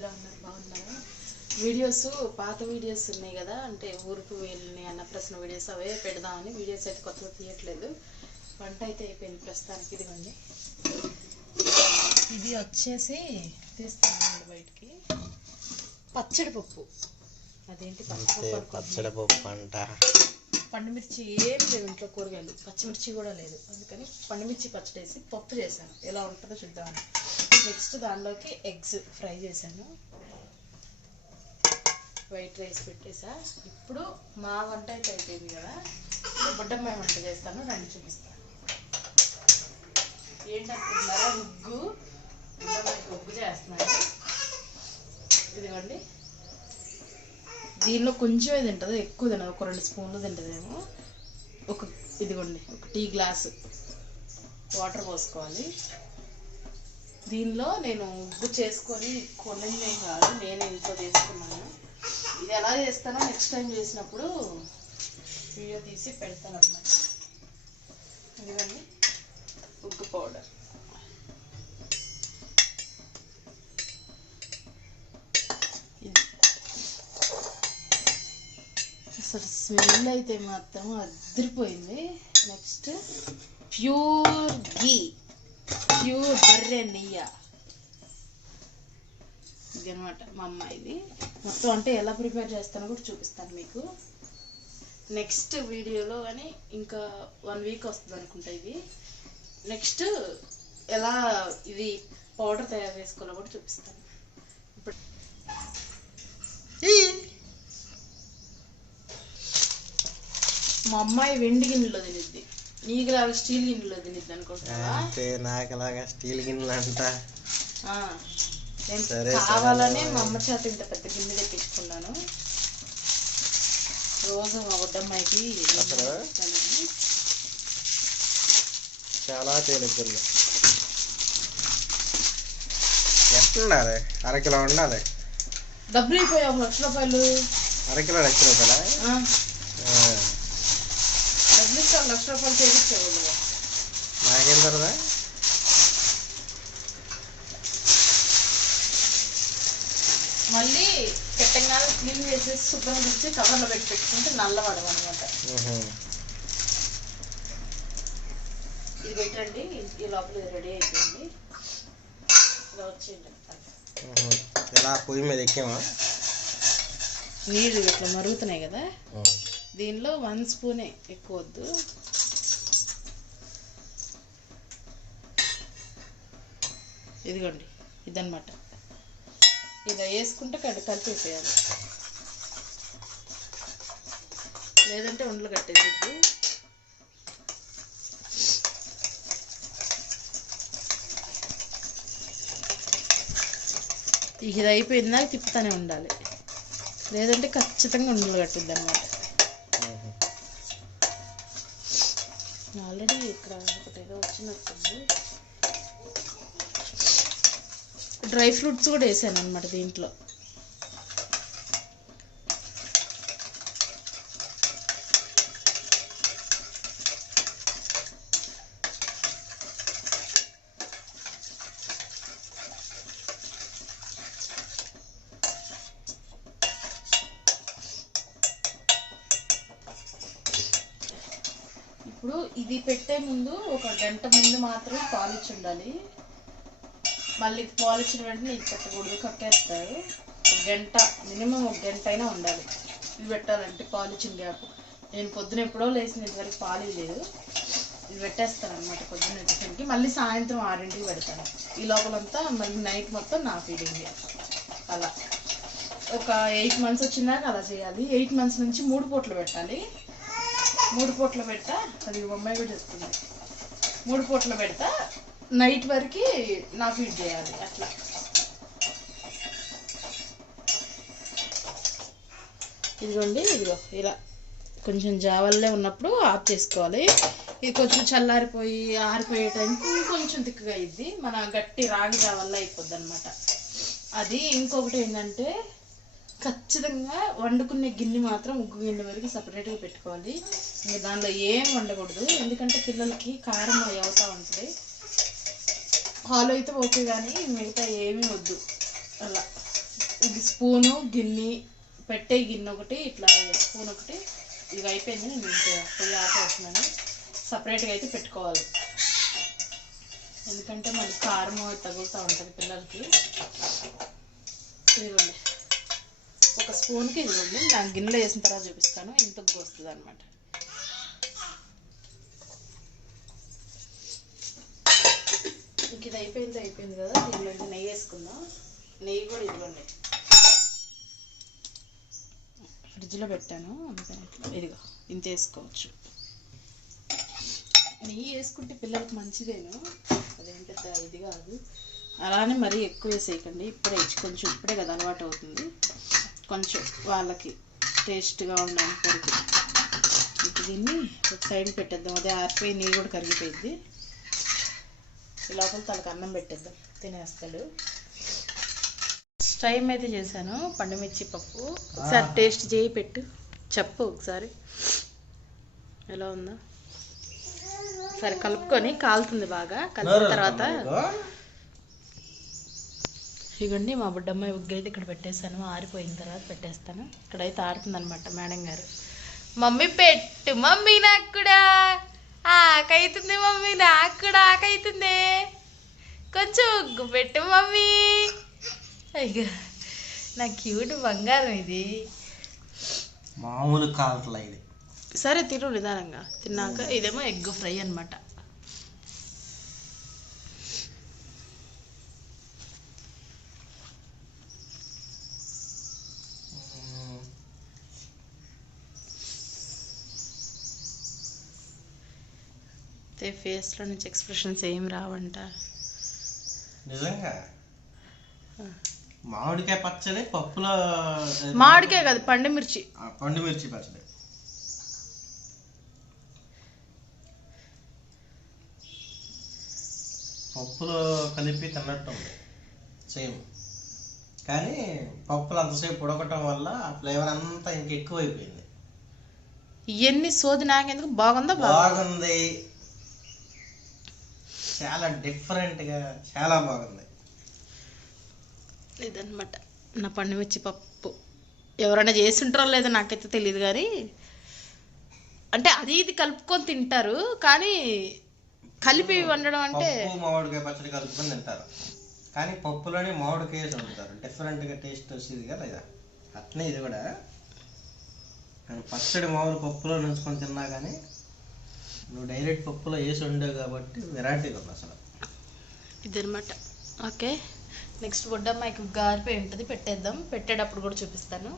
ఎలా ఉన్నారు బాగున్నారా? వీడియోస్ పాత వీడియోస్ ఉన్నాయి కదా అంటే ఊరుకు వెళ్ళినాయి అన్నప్రశ్న వీడియోస్ అవే పెడదామని వీడియోస్ అయితే కొత్తగా తీయట్లేదు. వంట అయితే అయిపోయింది ప్రస్తుతానికి ఇదిగోండి. ఇది వచ్చేసి తీస్తానండి బయటికి. పచ్చడి పప్పు. అదేంటి పచ్చడి పప్పు పచ్చడి పప్పు అంట. పండుమిర్చి ఏం లేవు ఇంట్లో కూరగాయలు. పచ్చిమిర్చి కూడా లేదు. అందుకని పండుమిర్చి పచ్చడి వేసి పప్పు చేశాను. ఎలా ఉంటుందో చూద్దామని. నెక్స్ట్ దానిలోకి ఎగ్స్ ఫ్రై చేశాను. వైట్ రైస్ పెట్టేసా. ఇప్పుడు మా వంట అయితే అయిపోయింది కదా. ఇప్పుడు బుడ్డమ్మాయి వంట చేస్తాను రండి చూపిస్తాను. ఏంటనుకుంటున్నారా ఉగ్గు బుడ్డమ్మాయికి ఉగ్గు చేస్తున్నాను. ఇదిగోండి. దీనిలో కొంచెమే తింటుంది ఎక్కువ తినదు. ఒక రెండు స్పూన్లు తింటుందేమో. ఒక ఇదిగోండి ఒక టీ గ్లాసు. వాటర్ పోసుకోవాలి. దీనిలో నేను ఉగ్గు చేసుకొని కొన్నిందేం కాదు నేను ఇంట్లో చేసుకున్నాను. ఇది ఎలా చేస్తానో నెక్స్ట్ టైం చేసినప్పుడు వీడియో తీసి పెడతాను అన్నమాట ఇదిగండి. ఉగ్గు పౌడర్. అసలు స్మెల్ అయితే మాత్రం అదిరిపోయింది. నెక్స్ట్ ప్యూర్ గీ ప్యూర్ బర్రె నెయ్య. ఇది అనమాట మా అమ్మాయిది మొత్తం అంటే ఎలా ప్రిపేర్ చేస్తానో కూడా చూపిస్తాను మీకు. నెక్స్ట్ వీడియోలో కానీ ఇంకా వన్ వీక్ వస్తుంది అనుకుంటా ఇది. నెక్స్ట్ ఎలా ఇది పౌడర్ తయారు చేసుకోవాలో కూడా చూపిస్తాను. ఇప్పుడు మా అమ్మాయి వెండి గిన్నెలో తినిద్ది. నీకులాగా స్టీల్ గిన్నెలో తినిద్ది అనుకుంటావా? అంతే నాకులాగా స్టీల్ గిన్నెలు అంట? సరే, కావాలనే. మా అమ్మ చేత ఇంత పెద్ద గిన్నె తెప్పించుకున్నాను. రోజు మా? ఇస్తానని. చాలా తేలిగ్గుంది ఎంత ఉండాలి? అరకిలో ఉండాలి? డబ్బులు అయిపోయావు లక్ష రూపాయలు. అరకిలో లక్ష రూపాయల? ఇస్తాను లక్ష రూపాయలు చేయించేవాళ్ళు నాకేం సరదా? మళ్ళీ పెట్టంగానే క్లీన్ చేసేసి శుభ్రంగా ఇచ్చి కవర్లో పెట్టి పెట్టుకుంటే నల్లబడవు అనమాట. ఇది పెట్టండి ఈ లోపల ఇది రెడీ అయిపోయింది. ఇలా వచ్చేయండి. ఎలా? పొయ్యి మీద ఎక్కామా? నీళ్ళు ఇట్లా మరుగుతున్నాయి కదా? దీనిలో వన్ స్పూనే ఎక్కువ వద్దు. ఇదిగోండి ఇదన్నమాట. ఇలా వేసుకుంటే కడు కలిపేసేయాలి. లేదంటే ఉండలు కట్టేసిద్ది ఇది అయిపోయిందా తిప్పుతానే ఉండాలి. లేదంటే ఖచ్చితంగా ఉండలు కట్టిద్ది అనమాట ఆల్రెడీ ఇక్కడ ఒకటి ఏదో వచ్చినట్టుంది. డ్రై ఫ్రూట్స్ కూడా వేసాను అనమాట దీంట్లో. ఇప్పుడు ఇది పెట్టే ముందు ఒక గంట ముందు మాత్రమే పాలిచ్చి ఉండాలి. మళ్ళీ పాలిచ్చిన వెంటనే ఇది పెట్టకూడదు కక్కేస్తారు ఒక గంట మినిమం ఒక గంట అయినా ఉండాలి. ఇది పెట్టాలంటే పాలిచ్చిన గ్యాప్. నేను పొద్దున ఎప్పుడో లేచిన ఇంతవరకు పాలు లేదు. ఇది పెట్టేస్తాను అనమాట పొద్దున్న టిఫిన్కి మళ్ళీ సాయంత్రం ఆరింటికి పెడతాను. ఈ లోపలంతా మళ్ళీ నైట్ మొత్తం నా ఫీడింగ్ అలా. ఒక ఎయిట్ మంత్స్ వచ్చిందాక అలా చేయాలి. ఎయిట్ మంత్స్ నుంచి మూడు పూట్లు పెట్టాలి. మూడు పూట్ల పెడతా అది బొమ్మాయి కూడా చెప్తుంది. మూడు పూట్ల పెడతా నైట్ వరకు నా ఫీడ్ చేయాలి అట్లా. ఇదిగోండి ఇదిగో ఇలా. కొంచెం జావల్లే ఉన్నప్పుడు ఆఫ్ చేసుకోవాలి. ఇది కొంచెం చల్లారిపోయి ఆరిపోయే టైంకి కొంచెం తిక్కుగా అయింది మన గట్టి రాగి జావల్ల అయిపోద్ది అనమాట అది ఇంకొకటి ఏంటంటే ఖచ్చితంగా వండుకునే గిన్నె మాత్రం ఉగ్గు గిన్నె వరకు సపరేట్గా పెట్టుకోవాలి. ఇంకా దానిలో ఏం వండకూడదు. ఎందుకంటే పిల్లలకి కారం అవుతూ ఉంటుంది. పాలు అయితే ఓకే కానీ మిగతా ఏమీ వద్దు. అలా. ఇది స్పూను గిన్నె పెట్టే గిన్నె ఒకటి ఇట్లా స్పూన్ ఒకటి. ఇవి అయిపోయింది. నేను ఇంకా పొయ్యి ఆపేస్తున్నాను. సపరేట్గా అయితే పెట్టుకోవాలి. ఎందుకంటే మళ్ళీ కారం తగులుతూ ఉంటుంది పిల్లలకి. ఇదిగోండి. స్పూన్కి ఇదిగోండి నాకు గిన్నెలో వేసిన తర్వాత చూపిస్తాను. ఇంత వస్తుంది అనమాట ఇంక ఇది అయిపోయింది అయిపోయింది కదా. దీనిలో ఇంకా నెయ్యి వేసుకుందాం. నెయ్యి కూడా ఇదిగోండి. ఫ్రిడ్జ్లో పెట్టాను అందుకని ఇదిగో ఇంత వేసుకోవచ్చు. నెయ్యి వేసుకుంటే పిల్లలకి మంచిదేను? అదేం పెద్ద ఇది కాదు. అలానే మరీ ఎక్కువ వేసేయకండి. ఇప్పుడే కొంచెం ఇప్పుడే కదా అలవాటు అవుతుంది. కొంచెం వాళ్ళకి టేస్ట్గా ఉండడానికి కొరకు ఇప్పుడు దీన్ని ఒక సైడ్ పెట్టేద్దాం. అదే ఆరిపోయి నెయ్యి కూడా కరిగిపోయింది లోపల తనకు అన్నం పెట్టేద్దాం. తినేస్తాడు. టైం అయితే చేశాను. పండుమిర్చి పప్పు. ఒకసారి టేస్ట్ చేయి పెట్టు. చెప్పు ఒకసారి. ఎలా ఉందో. సరే కలుపుకొని కాలుతుంది బాగా. కలిపిన తర్వాత ఇగోండి మా బుడ్డమ్మాయి ఉగ్గు అయితే ఇక్కడ పెట్టేశాను. ఆరిపోయిన తర్వాత పెట్టేస్తాను. ఇక్కడైతే ఆరుతుంది అనమాట మేడం గారు. మమ్మీ పెట్టు మమ్మీ నాకు కూడా. ఆకైతుంది మమ్మీ నాకు కూడా ఆకైతుంది. కొంచెం ఉగ్గు పెట్టు మమ్మీ. అయ్యో నా క్యూట్ బంగారం ఇది. మామూలు కాలట్లా ఇది సరే తిను నిదానంగా. తిన్నాక ఇదేమో ఎగ్ ఫ్రై అన్నమాట. ఫేస్లో నుంచి ఎక్స్ప్రెషన్స్ ఏం రావంట? నిజంగా? మామిడికాయ పచ్చడి పప్పులో మామిడికాయ కాదు పండు మిర్చి. ఆ, పండు మిర్చి పచ్చడి. పప్పులో కలిపి తిన్నట్టుంది సేమ్ కానీ పప్పులు అంతసేపు ఉడకటం వల్ల ఆ ఫ్లేవర్ అంతా ఇంక ఎక్కువైపోయింది ఇవన్నీ సోది నాకెందుకు? బాగుందా బాగా బాగుంది. చాలా డిఫరెంట్గా చాలా బాగుంది. ఇదన్నమాట నా పండు మిర్చి పప్పు. ఎవరైనా చేసి ఉంటారో లేదో నాకైతే తెలియదు కానీ అంటే అది ఇది కలుపుకొని తింటారు కానీ కలిపి వండడం అంటే మామిడికాయ పచ్చడి కలుపుకొని తింటారు. కానీ పప్పులోనే మామిడికాయ వండుతారు. డిఫరెంట్గా టేస్ట్ వచ్చేది కదా లేదా అట్నే ఇది కూడా. కానీ పచ్చడి మామూలు పప్పులో నుంచుకొని తిన్నా కానీ నువ్వు డైరెక్ట్ పప్పులో వేసి ఉండవు కాబట్టి వెరైటీగా ఉంది అసలు. ఇదనమాట ఓకే. నెక్స్ట్ బొడ్డమ్మాయికి గారిపోయి ఉంటుంది పెట్టేద్దాం. పెట్టేటప్పుడు కూడా చూపిస్తాను.